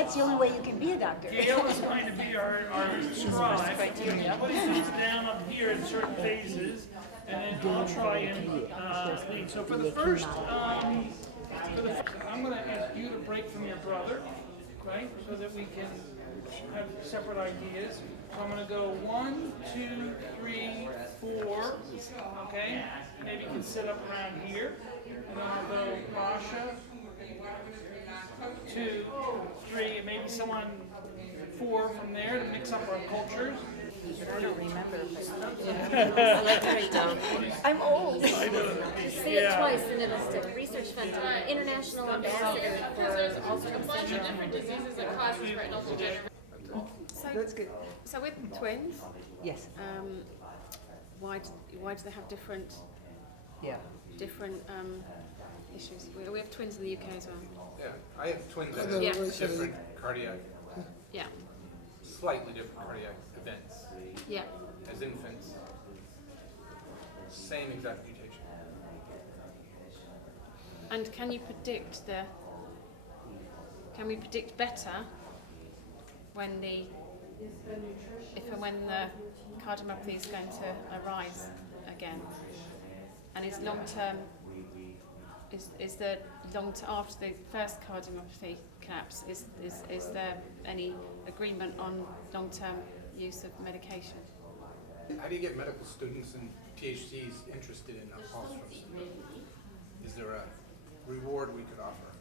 That's the only way you can be a doctor. Gail is going to be our scribe. Putting things down up here in certain phases, and then I'll try and lead. So for the first, I'm going to ask you to break from your brother, right, so that we can have separate ideas. So I'm going to go 1, 2, 3, 4. Okay, maybe you can sit up around here, and then I'll go Masha. 2, 3, and maybe someone 4 from there to mix up our cultures. I don't remember. I like to write down. I'm old. Say it twice and it'll stick. Research fund, international ambassador for Alström syndrome. Different diseases that causes retinal degeneration. That's good. So with twins, Yes. why do they have different issues? We have twins in the UK as well. Yeah, I have twins that have Yeah. different cardiac, Yeah, slightly different cardiac events yeah. as infants. Same exact mutation. And can we predict better when if and when the cardiomyopathy is going to arise again? And is long-term, is the after the first cardiomyopathy collapse, is there any agreement on long-term use of medication? How do you get medical students and PhDs interested in Alström syndrome? Is there a reward we could offer?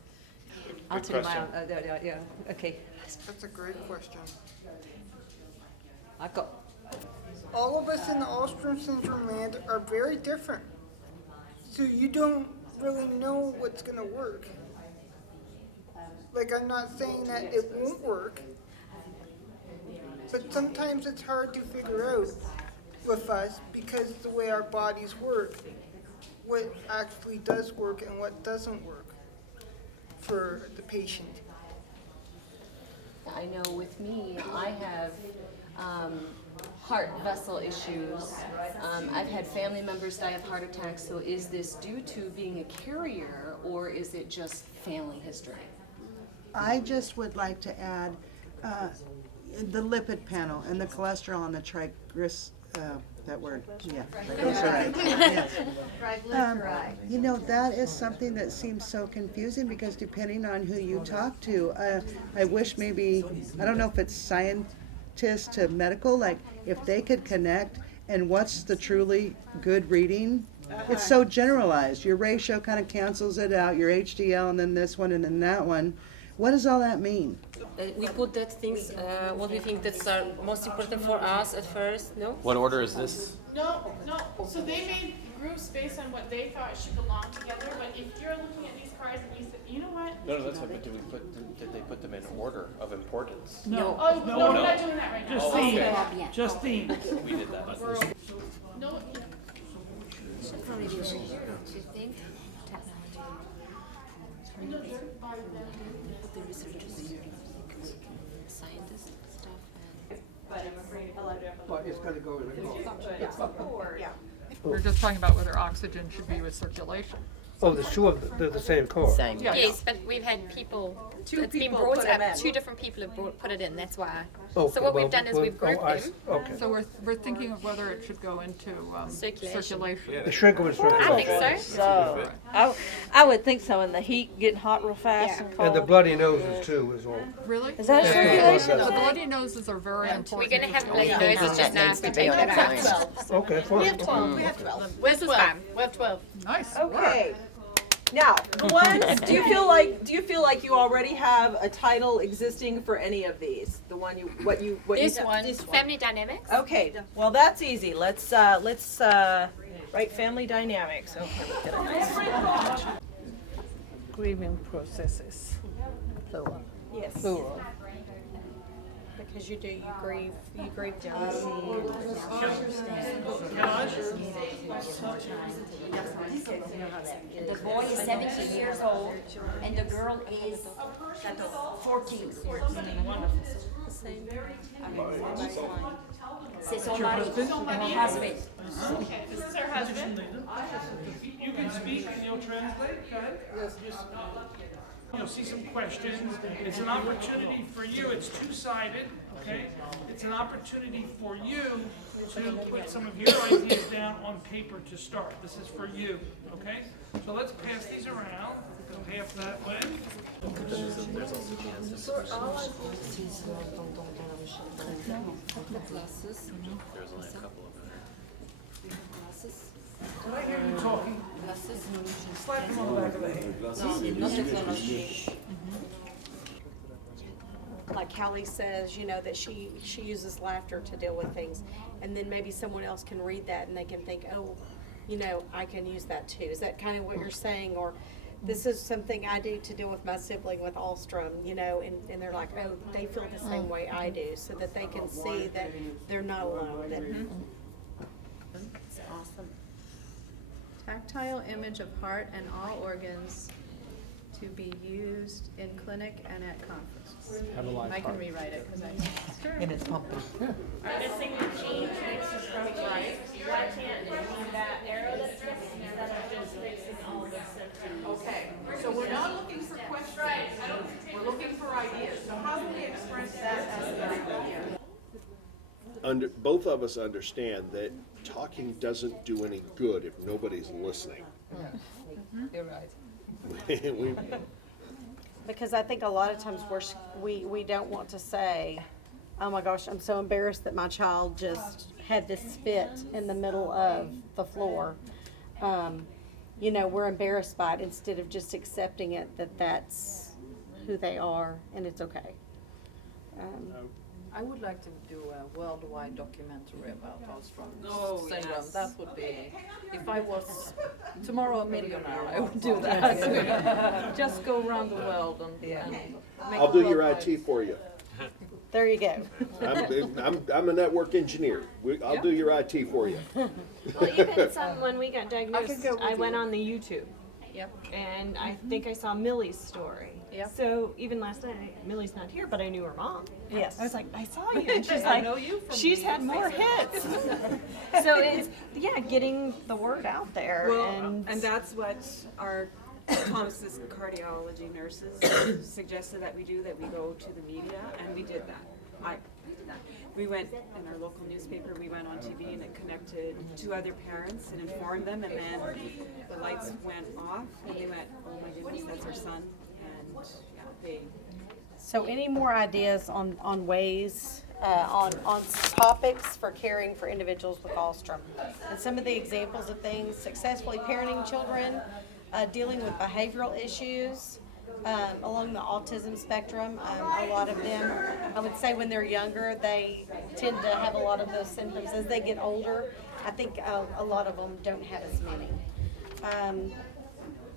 I'll tell you my own. Yeah, okay. That's a great question. I've got. All of us in the Alström syndrome land are very different. So you don't really know what's going to work. Like, I'm not saying that it won't work, but sometimes it's hard to figure out with us because the way our bodies work, what actually does work and what doesn't work for the patient. I know with me, I have heart vessel issues. I've had family members die of heart attacks, so is this due to being a carrier or is it just family history? I just would like to add the lipid panel and the cholesterol and the that word, yeah. Triglyceride. Yes. You know, that is something that seems so confusing because depending on who you talk to, I wish maybe, I don't know if it's scientist to medical, like if they could connect and what's the truly good reading. It's so generalized. Your ratio kind of cancels it out, your HDL and then this one and then that one. What does all that mean? We put that things, what we think that's most important for us at first, no? What order is this? No. So they made groups based on what they thought should belong together. But if you're looking at these cards and you said, you know what? No, that's not. But did they put them in order of importance? No. Oh, no, we're not doing that right now. Just theme. Just theme. We did that. No. Should probably be over here, don't you think? The researchers, scientists, stuff, But I'm afraid a lot of But it's going to go in the We're just talking about whether oxygen should be with circulation. Oh, the two of them, they're the same core. Yeah, Yes, but we've had people, it's been brought up, 2 different people have put it in, that's why. Okay, So what we've done is we've grouped them. Okay. So we're thinking of whether it should go into circulation. The shrink was I circulation. think so. I would think so, and the heat getting hot real fast and cold. And the bloody noses too as well. Really? Is that circulation? The bloody noses are very important. We're going to have bloody noses just now if we take that out. Okay, fine. We have 12. We have 12. Where's this one? We have 12. Nice. Okay. Now, the ones, do you feel like you already have a title existing for any of these? The one This one, Family Dynamics. Okay, well that's easy. Let's write family dynamics. Okay, we've got a nice Grieving processes. Plural. yes. Plural. Because you grieve jealousy. The boy is 17 years old and the girl is 14. C'est son mari, her husband. Okay, this is her husband. You can speak and you'll translate. Go ahead. You'll see some questions. It's an opportunity for you. It's two-sided, okay? It's an opportunity for you to put some of your ideas down on paper to start. This is for you, okay? So let's pass these around. Go half that way. There's only a couple of them. When I hear you talking, slap them on the back of the head. Like Callie says, you know, that she uses laughter to deal with things. And then maybe someone else can read that and they can think, oh, you know, I can use that too. Is that kind of what you're saying? Or this is something I do to deal with my sibling with Alström, you know, and they're like, oh, they feel the same way I do, so that they can see that they're not alone. That, That's awesome. Tactile image of heart and all organs to be used in clinic and at conferences. I can rewrite it because I. And it's pumping. Missing the gene fixes right. Why can't it be that arrow that's fixing instead of just fixing all the symptoms? Okay, so we're not looking for questions. We're looking for ideas. So how do we express that as an idea? Both of us understand that talking doesn't do any good if nobody's listening. You're right. We- because I think a lot of times we don't want to say, oh my gosh, I'm so embarrassed that my child just had this spit in the middle of the floor. You know, we're embarrassed by it instead of just accepting it that that's who they are and it's okay. I would like to do a worldwide documentary about Alström Oh, syndrome. yes. That would be, if I was tomorrow a millionaire, I would do that. Just go around the world and make I'll do a your worldwide- IT for you. There you go. I'm a network engineer. I'll do your IT for you. Well, even when we got I could diagnosed, go with I went you. on the YouTube. Yep. And I think I saw Millie's story. Yep. So even last night, Millie's not here, but I knew her mom. Yes. I was like, I saw you. And she's I like, know you from she's the had more hits. So it's, yeah, getting the word out there. Well, and that's what our Thomas's cardiology nurses suggested that we do, that we go to the media, and we did that. I did that. We went in our local newspaper, we went on TV and it connected to other parents and informed them, and then the lights went off and they went, oh my goodness, that's our son, and yeah, they. So any more ideas on ways, on topics for caring for individuals with Alström? And some of the examples of things: successfully parenting children, dealing with behavioral issues along the autism spectrum. A lot of them, I would say when they're younger, they tend to have a lot of those symptoms. As they get older, I think a lot of them don't have as many.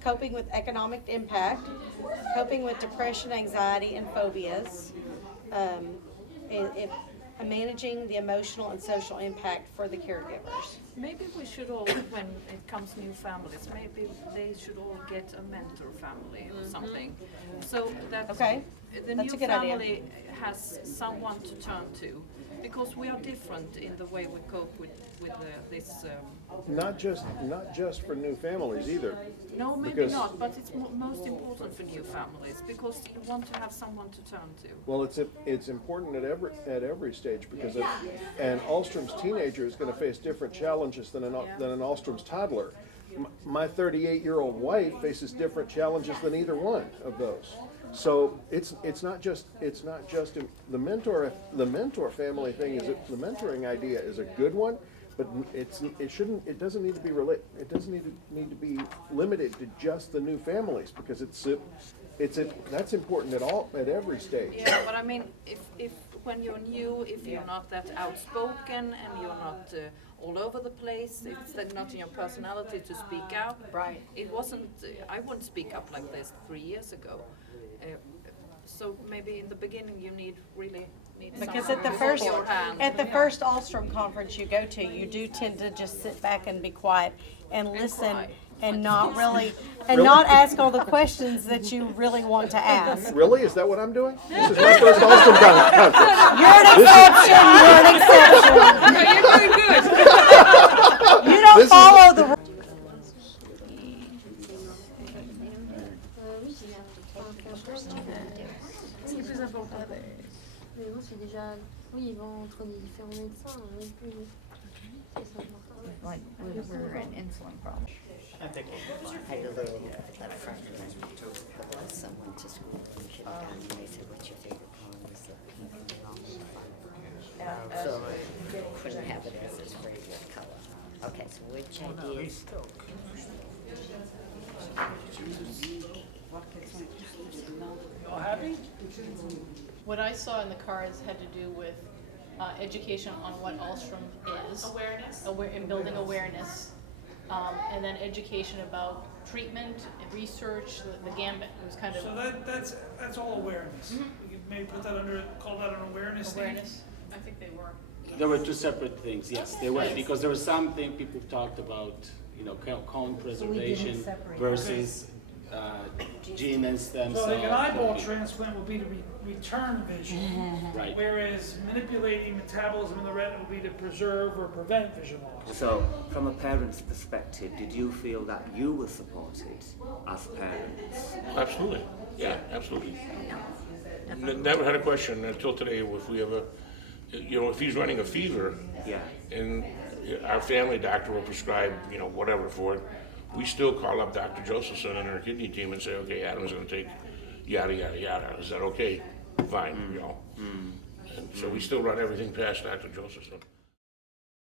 Coping with economic impact, coping with depression, anxiety, and phobias, managing the emotional and social impact for the caregivers. Maybe we should all, when it comes new families, maybe they should all get a mentor family or something. So that Okay. the That's new a good idea. family has someone to turn to, because we are different in the way we cope with this. Not just for new families either. No, maybe Because- not, but it's most important for new families, because you want to have someone to turn to. Well, it's important at every stage, because an Alström's teenager is going to face different challenges than an Alström's toddler. My 38-year-old wife faces different challenges than either one of those. So it's not just the mentor family thing. The mentoring idea is a good one, but it doesn't need to be limited to just the new families, because that's important at every stage. Yeah, but I mean, if when you're new, if you're not that outspoken and you're not all over the place, it's not in your personality to speak out. Right. It wasn't. I wouldn't speak up like this 3 years ago. So maybe in the beginning you need Because someone at the to first hold your hand. first Alström conference you go to, you do tend to just sit back and be quiet and listen cry. and not really not ask all the questions that you really want to ask. Really? Is that what I'm doing? This is my first Alström conference. You're an exception. You're an exception. No, you're doing good. You don't follow the. C'est plus important. Mais moi, c'est déjà. Oui, ils vont entre les différents médecins. Like liver and insulin problems. I think I had a little friend who was someone to school in kindergarten, and they said, "What's your favorite color?" Was the pink and brown. So I couldn't have it as his favorite color. Okay, so which ideas? All happy? What I saw in the cards had to do with education on what Alström is. Awareness. And building awareness. And then education about treatment and research, the gambit. It was kind of. So that's all awareness. You may put that under, call that an awareness thing? Awareness. I think they were. There were two separate things, yes, they were, because there was something people talked about, you know, cone preservation versus gene and stem So cell. like an eyeball transplant would be to return vision. Right. Whereas manipulating metabolism in the retina would be to preserve or prevent vision loss. So, from a parent's perspective, did you feel that you were supported as parents? Absolutely, yeah, absolutely. Never had a question until today if we ever, you know, if he's running a fever, yeah, and our family doctor will prescribe, you know, whatever for it, we still call up Dr. Josephson and our kidney team and say, okay, Adam's gonna take yada, yada, yada. Is that okay? Fine, you know. And so we still run everything past Dr. Josephson.